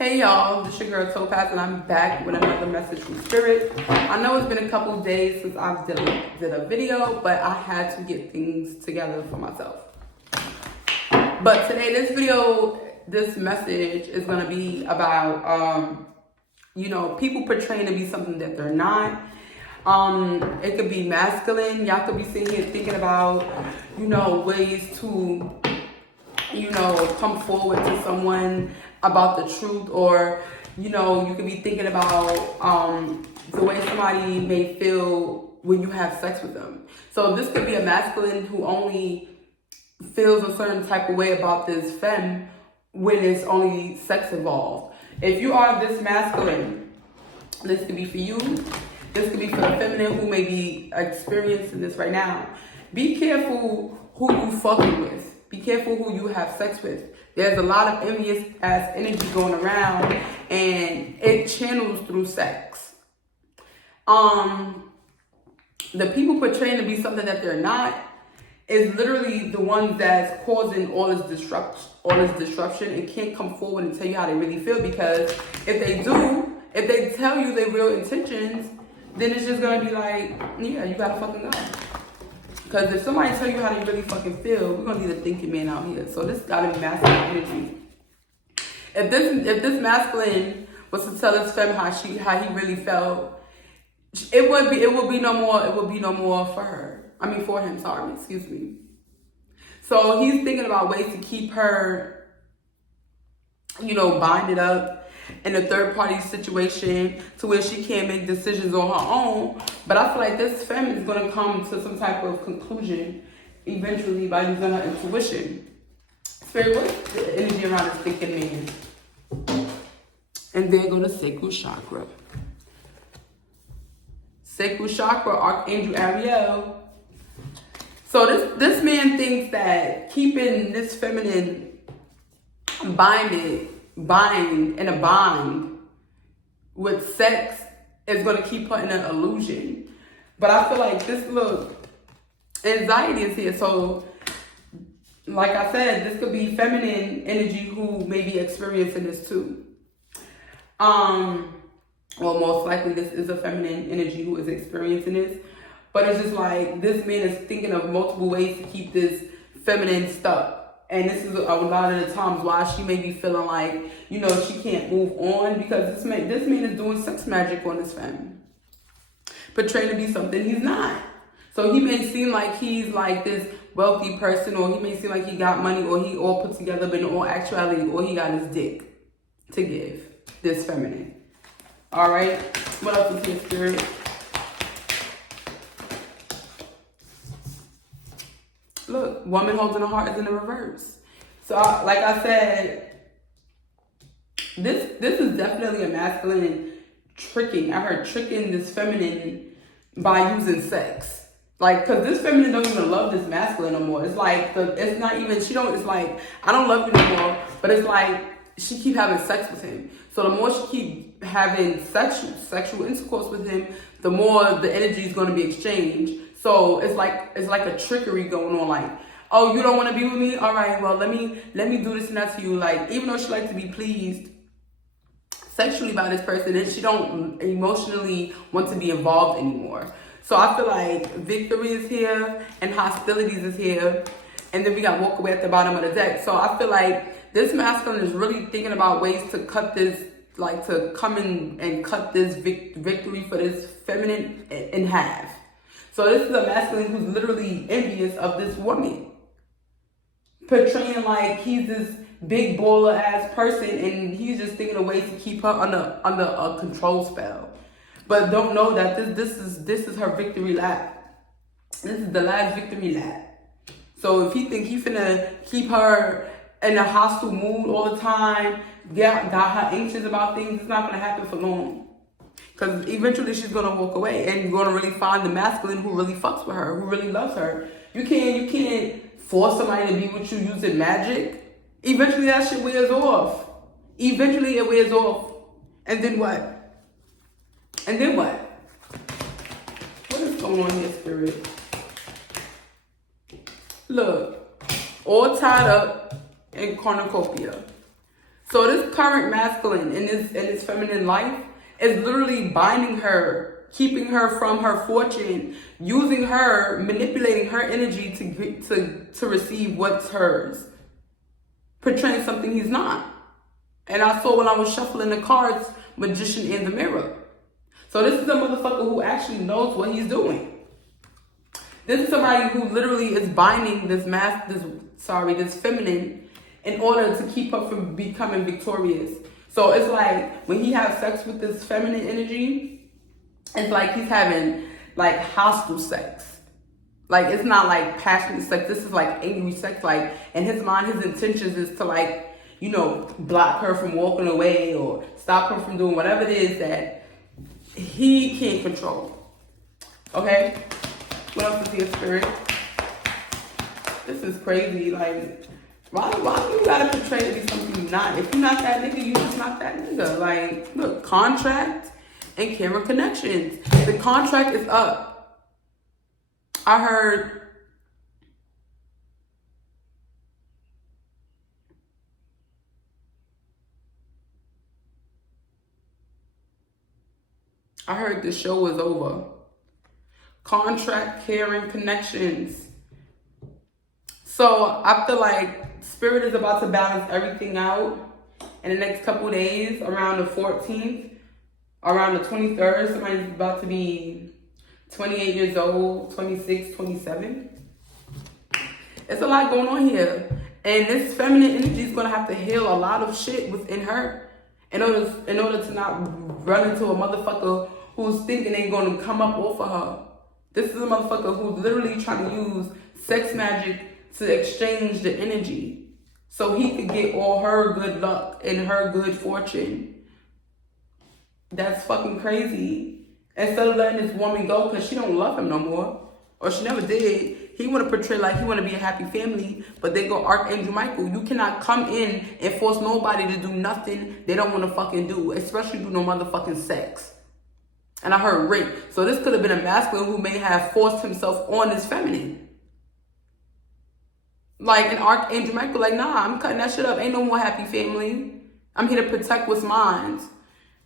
Hey y'all, this your girl Topaz and I'm back with another message from Spirit. I know it's been a couple of days since I did a video, but I had to get things together for myself. But today, this message is going to be about, people portraying to be something that they're not. It could be masculine. Y'all could be sitting here thinking about, ways to, come forward to someone about the truth, or you could be thinking about the way somebody may feel when you have sex with them. So this could be a masculine who only feels a certain type of way about this femme when it's only sex involved. If you are this masculine, this could be for you. This could be for the feminine who may be experiencing this right now. Be careful who you fucking with. Be careful who you have sex with. There's a lot of envious ass energy going around, and it channels through sex. The people portraying to be something that they're not is literally the ones that's causing all this disruption, and can't come forward and tell you how they really feel, because if they tell you their real intentions, then it's just gonna be like, yeah, you gotta fucking go. Because if somebody tell you how they really fucking feel, we're gonna need a thinking man out here. So this gotta be masculine energy. If this masculine was to tell this femme how he really felt, it would be no more for her. I mean for him, sorry, excuse me. So he's thinking about ways to keep her, binded up in a third party situation to where she can't make decisions on her own. But I feel like this femme is going to come to some type of conclusion eventually by using her intuition. Spirit, what's the energy around this thinking man? And then go to sacral chakra. Sacral chakra, Archangel Ariel. So this man thinks that keeping this feminine bind in a bind with sex is going to keep her in an illusion. But I feel like anxiety is here. So like I said, this could be feminine energy who may be experiencing this too. Well, most likely this is a feminine energy who is experiencing this. But it's just like this man is thinking of multiple ways to keep this feminine stuck. And this is a lot of the times why she may be feeling like, she can't move on, because this man is doing sex magic on this femme. Portraying to be something he's not. So he may seem like he's like this wealthy person, or he may seem like he got money, or he all put together, but in all actuality, all he got is dick to give this feminine. All right. What else is here, Spirit? Look, woman holding a heart is in the reverse. So, like I said, this is definitely a masculine tricking. I heard tricking this feminine by using sex. Like, because this feminine don't even love this masculine no more. It's like, it's like, I don't love you no more. But it's like, she keep having sex with him. So the more she keep having sexual intercourse with him, the more the energy is going to be exchanged. So it's like a trickery going on. Like, oh, you don't want to be with me? All right, well, let me do this and that to you. Like, even though she likes to be pleased sexually by this person, and she don't emotionally want to be involved anymore. So I feel like victory is here and hostilities is here. And then we got walk away at the bottom of the deck. So I feel like this masculine is really thinking about ways to cut this, like to come in and cut this victory for this feminine in half. So this is a masculine who's literally envious of this woman, portraying like he's this big baller ass person, and he's just thinking of ways to keep her under a control spell. But don't know that this is her victory lap. This is the last victory lap. So if he think he finna keep her in a hostile mood all the time, got her anxious about things, it's not gonna happen for long. Because eventually she's going to walk away and you're going to really find the masculine who really fucks with her, who really loves her. You can't force somebody to be with you using magic. Eventually that shit wears off. Eventually it wears off. And then what? What is going on here, Spirit? Look, all tied up in cornucopia. So this current masculine in this feminine life is literally binding her, keeping her from her fortune, using her, manipulating her energy to receive what's hers, portraying something he's not. And I saw when I was shuffling the cards, Magician in the Mirror. So this is a motherfucker who actually knows what he's doing. This is somebody who literally is binding this feminine in order to keep her from becoming victorious. So it's like when he has sex with this feminine energy, it's like he's having like hostile sex. Like it's not like passionate sex. This is like angry sex. Like in his mind, his intentions is to like, block her from walking away or stop her from doing whatever it is that he can't control. Okay? What else is here, spirit? This is crazy. Like, why do you gotta portray to be something you're not? If you're not that nigga, you just not that nigga. Like, look, contract and camera connections. The contract is up. I heard the show was over. Contract, caring, connections. So I feel like spirit is about to balance everything out in the next couple of days, around the 14th, around the 23rd. Somebody's about to be 28 years old, 26, 27. It's a lot going on here. And this feminine energy is going to have to heal a lot of shit within her in order to not run into a motherfucker who's thinking they're going to come up off of her. This is a motherfucker who's literally trying to use sex magic to exchange the energy so he could get all her good luck and her good fortune. That's fucking crazy. Instead of letting this woman go because she don't love him no more, or she never did, he want to portray like he want to be a happy family, but they go Archangel Michael. You cannot come in and force nobody to do nothing they don't want to fucking do, especially do no motherfucking sex. And I heard rape. So this could have been a masculine who may have forced himself on this feminine. Like an Archangel Michael, like, nah, I'm cutting that shit up. Ain't no more happy family. I'm here to protect what's mine.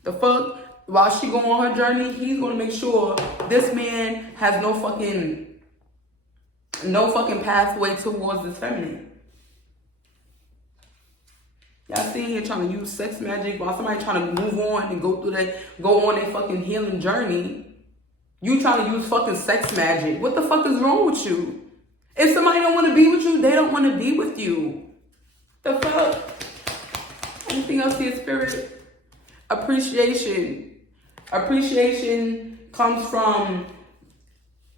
The fuck? While she go on her journey, he's going to make sure this man has no fucking pathway towards this feminine. Y'all sitting here trying to use sex magic while somebody trying to move on and go on their fucking healing journey. You trying to use fucking sex magic. What the fuck is wrong with you? If somebody don't want to be with you, they don't want to be with you. The fuck? Anything else here, spirit? Appreciation. Appreciation comes from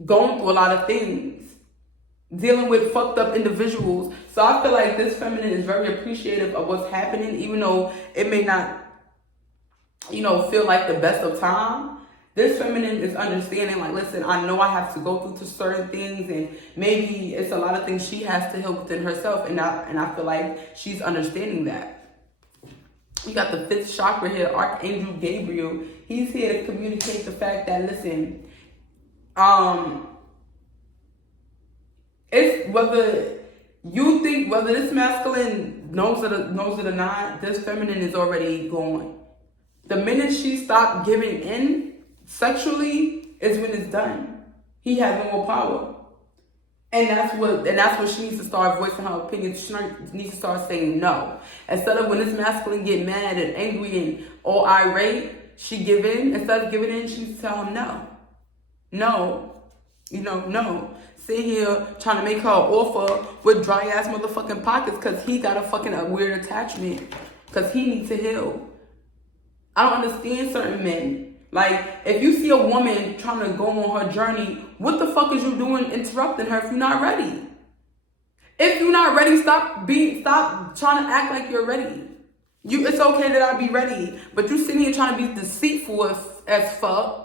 going through a lot of things. Dealing with fucked up individuals. So I feel like this feminine is very appreciative of what's happening, even though it may not, feel like the best of time. This feminine is understanding, like, listen, I know I have to go through to certain things, and maybe it's a lot of things she has to heal within herself, and I feel like she's understanding that. We got the 5th chakra here, Archangel Gabriel. He's here to communicate the fact that, listen, it's whether this masculine knows it or not, this feminine is already gone. The minute she stopped giving in sexually is when it's done. He has no more power. And that's what she needs to start voicing her opinion. She needs to start saying no. Instead of when this masculine get mad and angry and all irate, she give in. Instead of giving in, she needs to tell him no. No. No. Sit here trying to make her an offer with dry ass motherfucking pockets because he got a weird attachment. Because he needs to heal. I don't understand certain men. Like, if you see a woman trying to go on her journey, what the fuck is you doing interrupting her if you're not ready? If you're not ready, stop trying to act like you're ready. It's okay that I be ready, but you sitting here trying to be deceitful as fuck.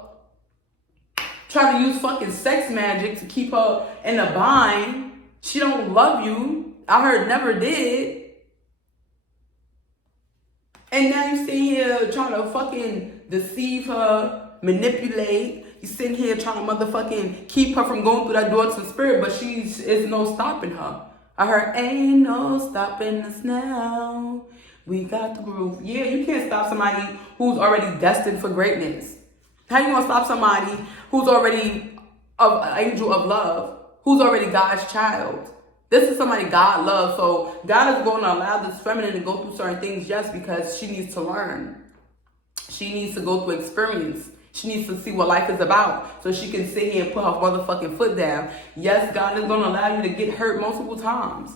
Trying to use fucking sex magic to keep her in a bind. She don't love you. I heard never did. And now you sitting here trying to fucking deceive her, manipulate. You sitting here trying to motherfucking keep her from going through that door to spirit, but is no stopping her. I heard, ain't no stopping us now. We got the groove. Yeah, you can't stop somebody who's already destined for greatness. How you gonna stop somebody who's already an angel of love, who's already God's child? This is somebody God loves, so God is going to allow this feminine to go through certain things just because she needs to learn. She needs to go through experience. She needs to see what life is about so she can sit here and put her motherfucking foot down. Yes, God is going to allow you to get hurt multiple times.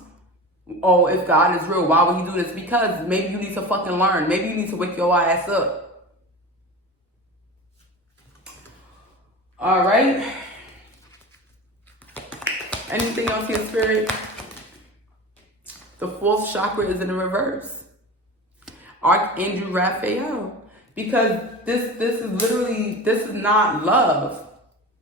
Oh, if God is real, why would he do this? Because maybe you need to fucking learn. Maybe you need to wake your ass up. All right. Anything else here, Spirit? The fourth chakra is in the reverse. Archangel Raphael. Because this is not love.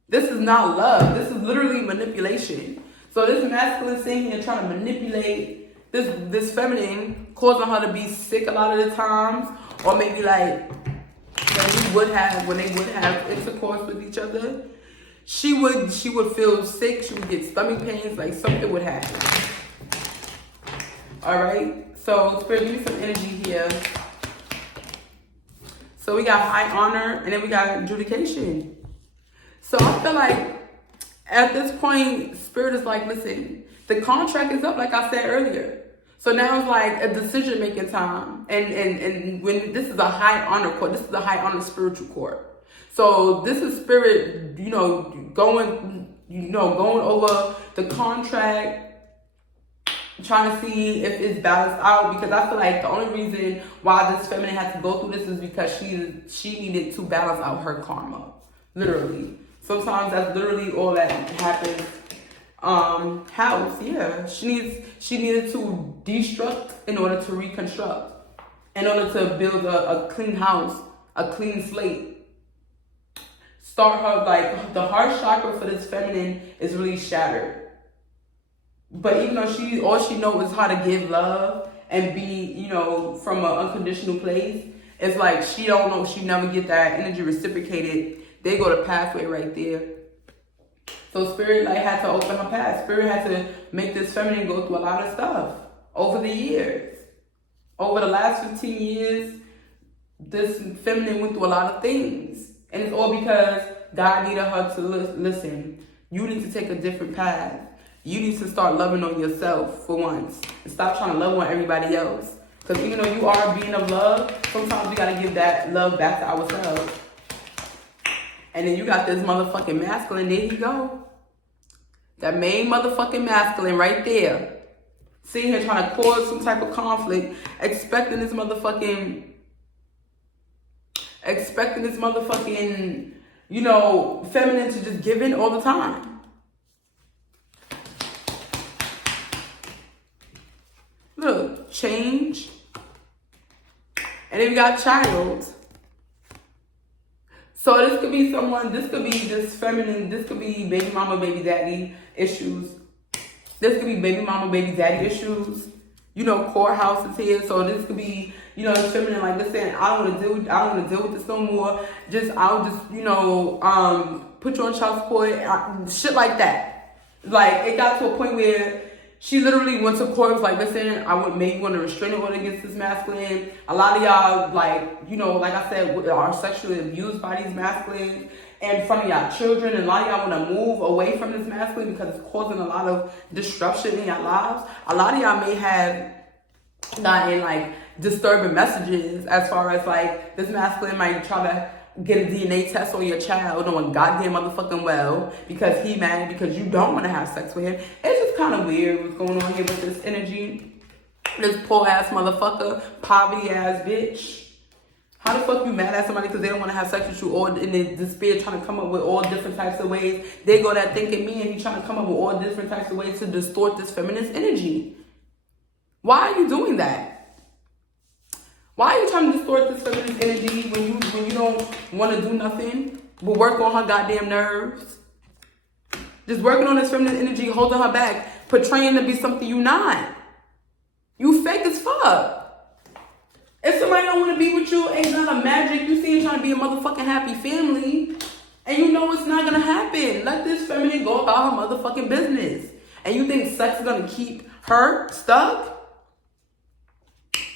This is not love. This is literally manipulation. So this masculine sitting here trying to manipulate this feminine, causing her to be sick a lot of the times, or maybe like when they would have intercourse with each other, she would feel sick. She would get stomach pains, like something would happen. All right. So Spirit, give me some energy here. So we got high honor, and then we got adjudication. So I feel like at this point, Spirit is like, listen, the contract is up, like I said earlier. So now it's like a decision-making time. And when this is a high honor court, this is a high honor spiritual court. So this is Spirit, going over the contract, trying to see if it's balanced out, because I feel like the only reason why this feminine had to go through this is because she needed to balance out her karma. Literally. Sometimes that's literally all that happens. House, yeah. She needed to destruct in order to reconstruct. In order to build a clean house, a clean slate. Start her, like, the heart chakra for this feminine is really shattered. But even though all she knows is how to give love and be, from an unconditional place, it's like she don't know, she never get that energy reciprocated. They go to pathway right there. So Spirit had to open her path. Spirit had to make this feminine go through a lot of stuff over the years. Over the last 15 years, this feminine went through a lot of things. And it's all because God needed her to listen. You need to take a different path. You need to start loving on yourself for once. And stop trying to love on everybody else. Because even though you are a being of love, sometimes we got to give that love back to ourselves. And then you got this motherfucking masculine. There you go. That main motherfucking masculine right there. Sitting here trying to cause some type of conflict. Expecting this motherfucking, feminine to just give in all the time. Look, change. And then we got child. So this could be this feminine, this could be baby mama, baby daddy issues. This could be baby mama, baby daddy issues. Courthouse is here. So this could be, this feminine like this saying, I don't want to deal with this no more. I'll just, put you on child support, shit like that. Like, it got to a point where she literally went to court, was like, listen, I would maybe want a restraining order against this masculine. A lot of y'all, like I said, are sexually abused by these masculines in front of y'all children. And a lot of y'all want to move away from this masculine because it's causing a lot of disruption in your lives. A lot of y'all may have gotten, disturbing messages as far as, this masculine might try to get a DNA test on your child knowing goddamn motherfucking well because he mad because you don't want to have sex with him. It's just kind of weird what's going on here with this energy. This poor ass motherfucker, poverty ass bitch. How the fuck you mad at somebody because they don't want to have sex with you, or in the despair trying to come up with all different types of ways? They go that thinking me and he trying to come up with all different types of ways to distort this feminist energy. Why are you doing that? Why are you trying to distort this feminist energy when you don't want to do nothing but work on her goddamn nerves? Just working on this feminist energy, holding her back, portraying to be something you not. You fake as fuck. If somebody don't want to be with you, ain't none of magic. You see him trying to be a motherfucking happy family, and you know it's not gonna happen. Let this feminine go about her motherfucking business. And you think sex is gonna keep her stuck?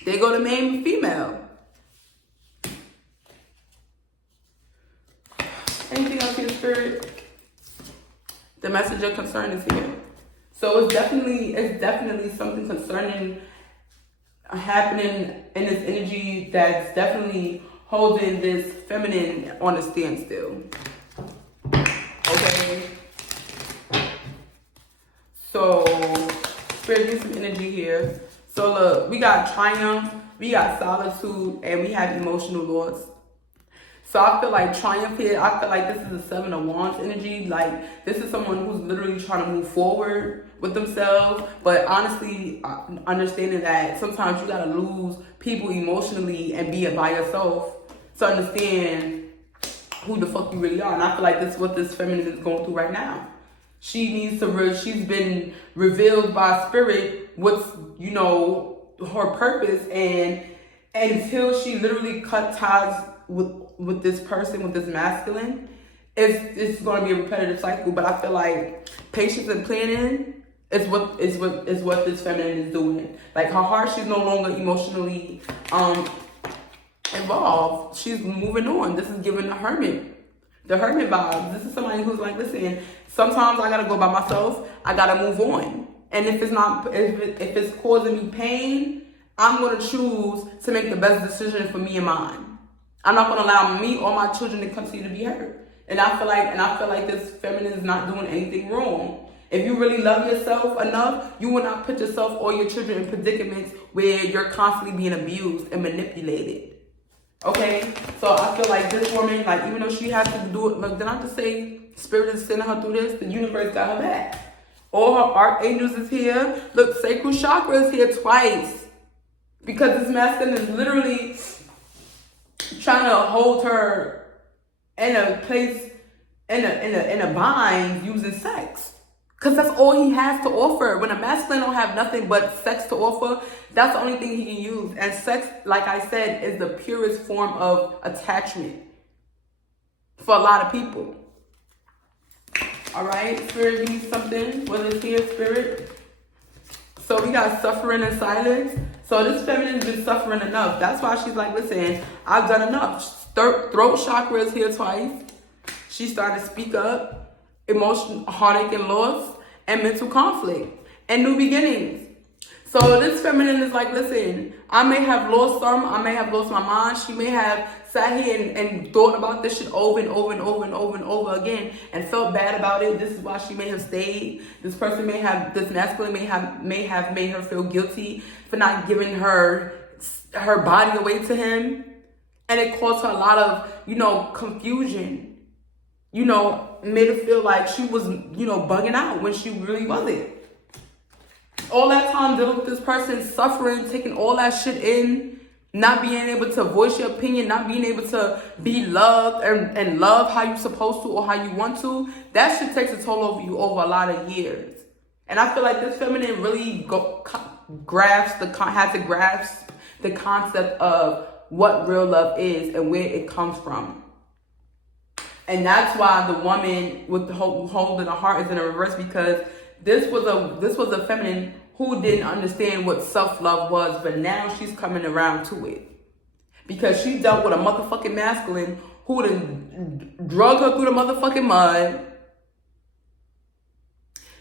They go to main female. Anything else here, Spirit? The message of concern is here. So it's definitely something concerning happening in this energy that's definitely holding this feminine on a standstill. Okay. So Spirit, give some energy here. So look, we got triumph, we got solitude, and we have emotional loss. So I feel like triumph here, I feel like this is a 7 of Wands energy. Like, this is someone who's literally trying to move forward with themselves. But honestly, understanding that sometimes you gotta lose people emotionally and be it by yourself to understand who the fuck you really are. And I feel like this is what this feminine is going through right now. She needs to, she's been revealed by spirit what's, you know, her purpose. And until she literally cut ties with this person, with this masculine, it's going to be a repetitive cycle. But I feel like patience and planning is what this feminine is doing. Like, her heart, she's no longer emotionally involved. She's moving on. This is giving the hermit vibes. This is somebody who's like, listen, sometimes I gotta go by myself. I gotta move on. And if it's causing me pain, I'm gonna choose to make the best decision for me and mine. I'm not gonna allow me or my children to continue to be hurt. And I feel like this feminine is not doing anything wrong. If you really love yourself enough, you will not put yourself or your children in predicaments where you're constantly being abused and manipulated. Okay? So I feel like this woman, like, even though she has to do it, like, did I just say spirit is sending her through this? The universe got her back. All her archangels is here. Look, sacral chakra is here twice. Because this masculine is literally trying to hold her in a place, in a bind using sex. Because that's all he has to offer. When a masculine don't have nothing but sex to offer, that's the only thing he can use. And sex, like I said, is the purest form of attachment for a lot of people. All right, Spirit, give me something. What is here, Spirit? So we got suffering and silence. So this feminine's been suffering enough. That's why she's like, listen, I've done enough. Throat chakra is here twice. She's starting to speak up. Emotion, heartache and loss, and mental conflict, and new beginnings. So this feminine is like, listen, I may have lost some, I may have lost my mind. She may have sat here and thought about this shit over and over and over and over and over again and felt bad about it. This is why she may have stayed. This masculine may have made her feel guilty for not giving her body away to him. And it caused her a lot of, confusion. Made her feel like she was, bugging out when she really wasn't. All that time dealing with this person, suffering, taking all that shit in, not being able to voice your opinion, not being able to be loved and love how you're supposed to or how you want to, that shit takes a toll over you over a lot of years. And I feel like this feminine really has to grasp the concept of what real love is and where it comes from. And that's why the woman with the holding the heart is in a reverse, because this was a feminine who didn't understand what self-love was, but now she's coming around to it. Because she dealt with a motherfucking masculine who done drug her through the motherfucking mud,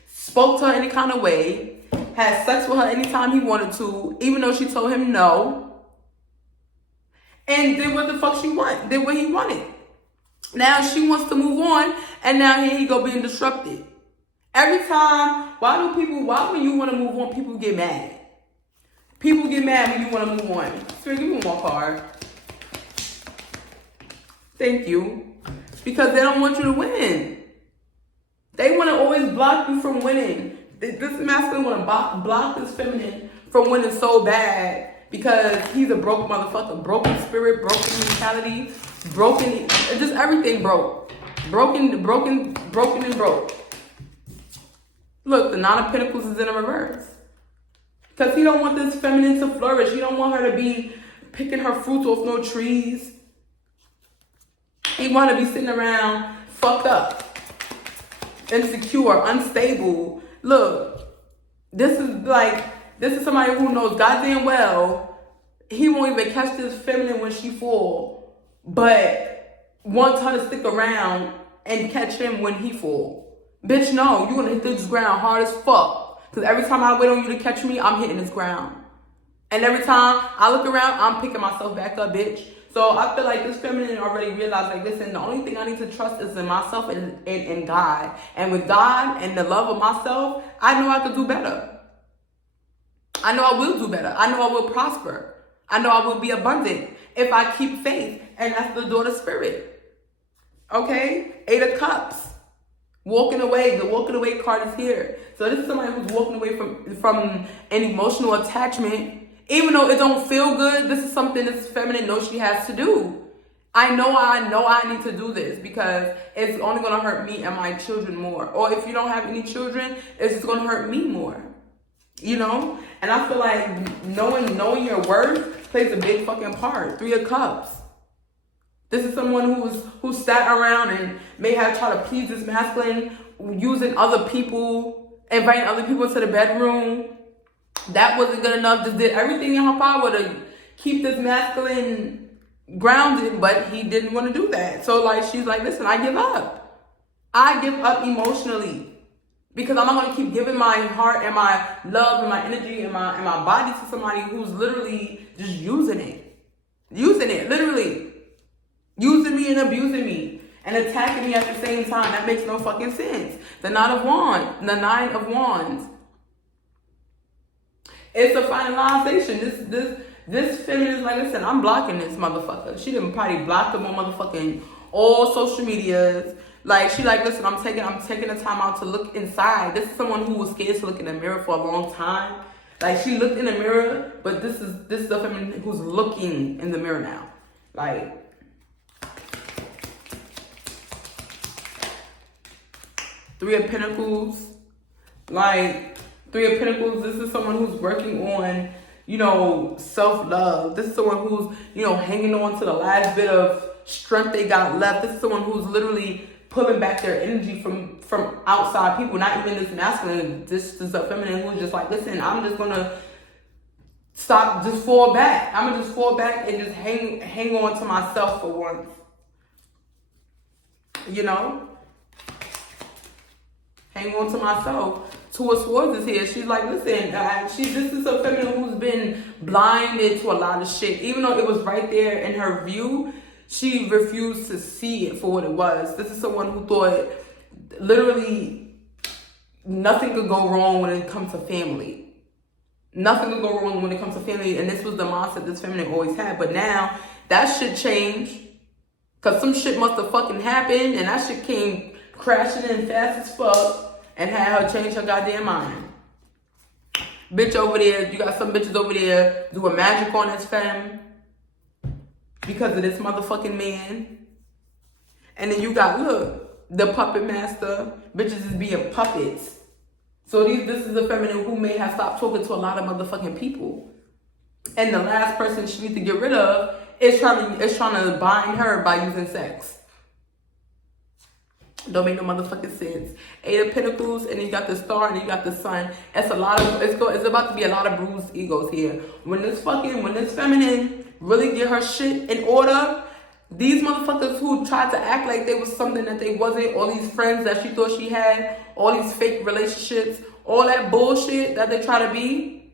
spoke to her any kind of way, had sex with her anytime he wanted to, even though she told him no, and did what the fuck she wanted, did what he wanted. Now she wants to move on, and now here he go being disrupted. Every time, why when you want to move on, people get mad? People get mad when you want to move on. Spirit, give me one more card. Thank you. Because they don't want you to win. They want to always block you from winning. This masculine want to block this feminine from winning so bad because he's a broke motherfucker. Broken spirit, broken mentality, broken, just everything broke. Broken and broke. Look, the Nine of Pentacles is in a reverse. Because he don't want this feminine to flourish. He don't want her to be picking her fruits off no trees. He want to be sitting around fucked up, insecure, unstable. Look, this is somebody who knows goddamn well he won't even catch this feminine when she fall, but wants her to stick around and catch him when he fall. Bitch, no, you gonna hit this ground hard as fuck. Cause every time I wait on you to catch me, I'm hitting this ground. And every time I look around, I'm picking myself back up, bitch. So I feel like this feminine already realized, like, listen, the only thing I need to trust is in myself and in God. And with God and the love of myself, I know I could do better. I know I will do better. I know I will prosper. I know I will be abundant if I keep faith. And that's the daughter spirit. Okay? 8 of Cups. Walking away. The walking away card is here. So this is somebody who's walking away from an emotional attachment. Even though it don't feel good, this is something this feminine knows she has to do. I know I need to do this because it's only going to hurt me and my children more. Or if you don't have any children, it's just going to hurt me more. You know? And I feel like knowing your worth plays a big fucking part. 3 of Cups. This is someone who sat around and may have tried to please this masculine, using other people, inviting other people to the bedroom. That wasn't good enough. Just did everything in her power to keep this masculine grounded, but he didn't want to do that. So like she's like, listen, I give up. I give up emotionally. Because I'm not going to keep giving my heart and my love and my energy and my body to somebody who's literally just using it. Using it, literally. Using me and abusing me. And attacking me at the same time. That makes no fucking sense. The 9 of Wands. It's a finalization. This feminine is like, listen, I'm blocking this motherfucker. She done probably blocked him on motherfucking all social medias. Like, she like, listen, I'm taking the time out to look inside. This is someone who was scared to look in the mirror for a long time. Like, she looked in the mirror, but this is the feminine who's looking in the mirror now. Like, Three of Pentacles. Like, 3 of Pentacles, this is someone who's working on, self-love. This is someone who's, hanging on to the last bit of strength they got left. This is someone who's literally pulling back their energy from outside people, not even this masculine. This is a feminine who's just like, listen, I'm just going to fall back. I'm going to just fall back and just hang on to myself for once. Hang on to myself. 2 of Swords is here. She's like, listen, this is a feminine who's been blinded to a lot of shit. Even though it was right there in her view, she refused to see it for what it was. This is someone who thought literally nothing could go wrong when it comes to family. Nothing could go wrong when it comes to family. And this was the mindset this feminine always had. But now that shit changed. Because some shit must have fucking happened. And that shit came crashing in fast as fuck. And had her change her goddamn mind. Bitch over there, you got some bitches over there doing magic on this femme because of this motherfucking man. And then you got, look, the puppet master. Bitches is being puppets. So this is a feminine who may have stopped talking to a lot of motherfucking people. And the last person she needs to get rid of is trying to bind her by using sex. Don't make no motherfucking sense. 8 of Pentacles, and then you got the Star, and then you got the Sun. It's about to be a lot of bruised egos here. When this feminine really get her shit in order, these motherfuckers who tried to act like they was something that they wasn't, all these friends that she thought she had, all these fake relationships, all that bullshit that they try to be,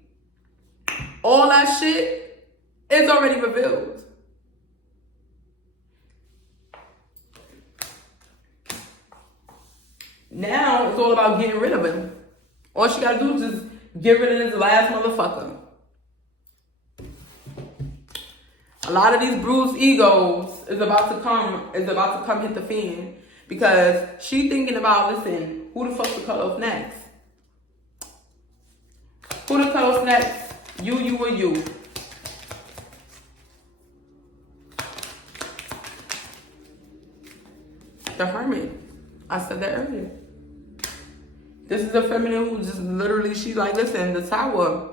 all that shit is already revealed. Now it's all about getting rid of him. All she gotta do is just get rid of this last motherfucker. A lot of these bruised egos is about to come hit the fan. Because she thinking about, listen, who the fuck to cut off next? Who to cut off next? You or you? The Hermit. I said that earlier. This is a feminine who just literally, she's like, listen, the Tower,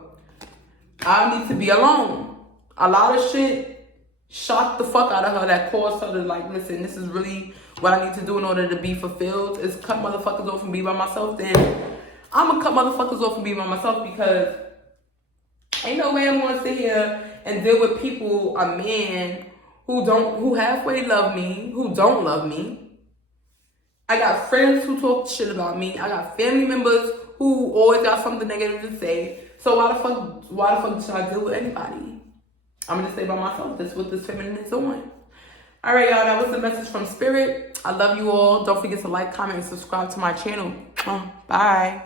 I need to be alone. A lot of shit shocked the fuck out of her that caused her to like, listen, this is really what I need to do in order to be fulfilled is cut motherfuckers off and be by myself. Then I'm going to cut motherfuckers off and be by myself because ain't no way I'm going to sit here and deal with people, a man who halfway love me, who don't love me. I got friends who talk shit about me. I got family members who always got something negative to say. So why the fuck should I deal with anybody? I'm gonna stay by myself. That's what this feminine is doing. All right, y'all, that was the message from Spirit. I love you all. Don't forget to like, comment, and subscribe to my channel. Bye.